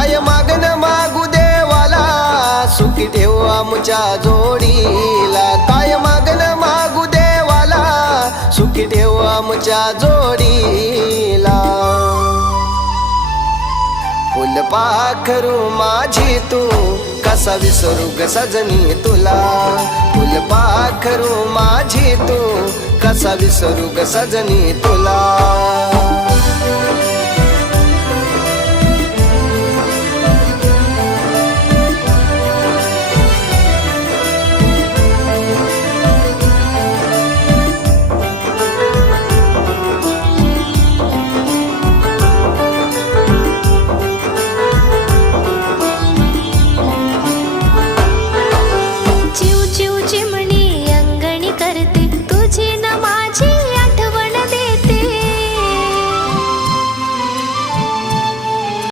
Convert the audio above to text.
काय मागन मागू देवाला सुखी ठेव आमच्या जोडीला काय मागन मागू देवाला सुखी ठेव आमच्या जोडीला फुलपाखरू माझी तू कसा विसरू ग सजनी तुला फुलपाखरू माझी तू कसा विसरू ग सजनी तुला